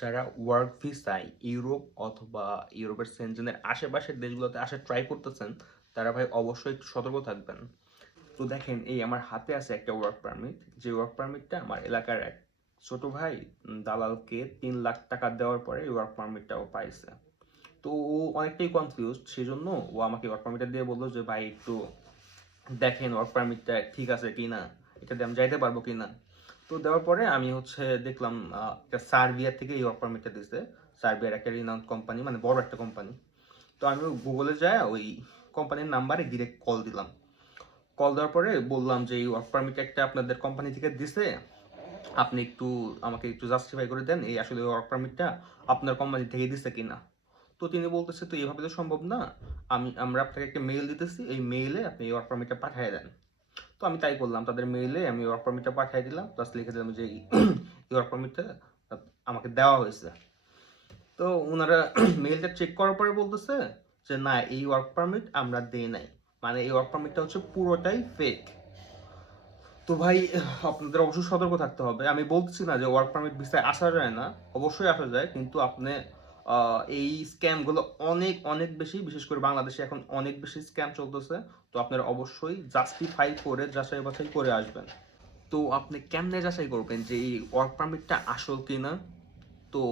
যারা ওয়ার্ক ভিসায় ইউরোপ অথবা ইউরোপের সেনজেনের আশেপাশের দেশগুলোতে আসা ট্রাই করতেছেন, তারা ভাই অবশ্যই একটু সতর্ক থাকবেন। তো দেখেন, এই আমার হাতে আছে একটা ওয়ার্ক পারমিট, যে ওয়ার্ক পারমিটটা আমার এলাকার এক ছোট ভাই দালালকে 3 লাখ টাকা দেওয়ার পরে এই ওয়ার্ক পারমিটটাও পাইছে। তো ও অনেকটাই কনফিউজ, সেই জন্য ও আমাকে ওয়ার্ক পারমিটটা দিয়ে বললো যে ভাই একটু দেখেন ওয়ার্ক পারমিটটা ঠিক আছে কি না, এটা দিয়ে আমি যাইতে পারবো কি না। তো দেওয়ার পরে আমি দেখলাম একটা সার্বিয়া থেকে এই ওয়ার্ক পারমিটটা দিছে। সার্বিয়ার একটা রিনাউন্ড কোম্পানি, মানে বড় একটা কোম্পানি। তো আমি গুগলে যায় ওই কোম্পানির নাম্বারে ডিরেক্ট কল দিলাম। কল দেওয়ার পরে বললাম যে এই ওয়ার্ক পারমিট একটা আপনাদের কোম্পানি থেকে দিছে, আপনি একটু আমাকে একটু জাস্টিফাই করে দেন এই আসলে ওয়ার্ক পারমিটটা আপনার কোম্পানি থেকে দিছে কিনা। তো তিনি বলতেছে তো এভাবে তো সম্ভব না, আমরা আপনাকে একটা মেইল দিতেছি, এই মেইলে আপনি এই ওয়ার্ক পারমিটটা পাঠিয়ে দেন। তো আমি তাই করলাম, তাদের মেইলে আমি ওয়ার্ক পারমিটটা পাঠিয়ে দিলাম, প্লাস লিখে দিলাম যে এই ওয়ার্ক পারমিটটা আমাকে দেওয়া হয়েছে। তো ওনারা মেইলটা চেক করার পরে বলতেছে যে না, এই ওয়ার্ক পারমিট আমরা দেই নাই, মানে এই ওয়ার্ক পারমিটটা হচ্ছে পুরোটাই ফেক। তো ভাই, আপনাদের অবশ্যই সতর্ক থাকতে হবে। আমি বলছি না যে ওয়ার্ক পারমিট ভিসায় আসা যায় না, অবশ্যই আসা যায়, কিন্তু আপনি এই স্ক্যামগুলো অনেক অনেক বেশি, বিশেষ করে বাংলাদেশে এখন অনেক বেশি স্ক্যাম চলতেছে। তো আপনারা অবশ্যই জাস্টিফাই করে যাচাই বাছাই করে আসবেন। তো আপনি কেমনে যাচাই করবেন যে এই ওয়ার্ক পারমিটটা আসল কিনা? তো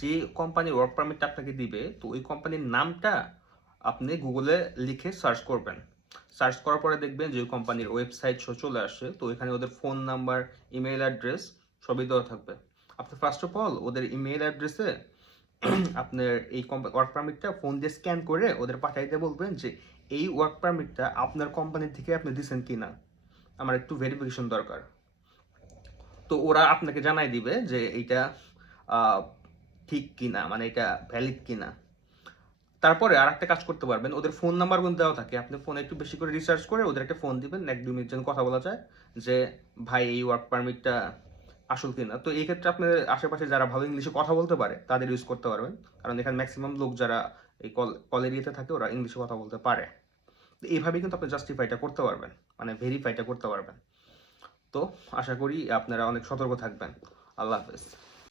যে কোম্পানির ওয়ার্ক পারমিটটা আপনাকে দিবে, তো ওই কোম্পানির নামটা আপনি গুগলে লিখে সার্চ করবেন। সার্চ করার পরে দেখবেন যে ওই কোম্পানির ওয়েবসাইট চলে আসে, তো এখানে ওদের ফোন নাম্বার, ইমেল অ্যাড্রেস সবই দেওয়া থাকবে। আপনি ফার্স্ট অফ অল ওদের ইমেল অ্যাড্রেসে আপনার এই ওয়ার্ক পারমিটটা ফোন দিয়ে স্ক্যান করে ওদের পাঠাইতে বলবেন যে এই ওয়ার্ক পারমিটটা আপনার কোম্পানি থেকে আপনি দিচ্ছেন কিনা, আমার একটু ভেরিফিকেশন দরকার। তো ওরা আপনাকে জানাই দিবে যে এইটা আহ, ঠিক কিনা, মানে এটা ভ্যালিড কিনা। তারপরে আর একটা কাজ করতে পারবেন, ওদের ফোন নাম্বার কিন্তু দেওয়া থাকে, আপনি ফোনে একটু বেশি করে রিসার্চ করে ওদের একটা ফোন দিবেন, 1-2 মিনিট যেন কথা বলা যায় যে ভাই এই ওয়ার্ক পারমিটটা আসল কিনা। তো এই ক্ষেত্রে আপনার আশেপাশে যারা ভালো ইংলিশে কথা বলতে পারে তাদের ইউজ করতে পারবেন, কারণ এখানে ম্যাক্সিমাম লোক যারা এই কল এরিয়াতে থাকে ওরা ইংলিশে কথা বলতে পারে। তো এইভাবেই কিন্তু আপনি জাস্টিফাইটা করতে পারবেন, মানে ভেরিফাইটা করতে পারবেন। তো আশা করি আপনারা অনেক সতর্ক থাকবেন। আল্লাহ হাফেজ।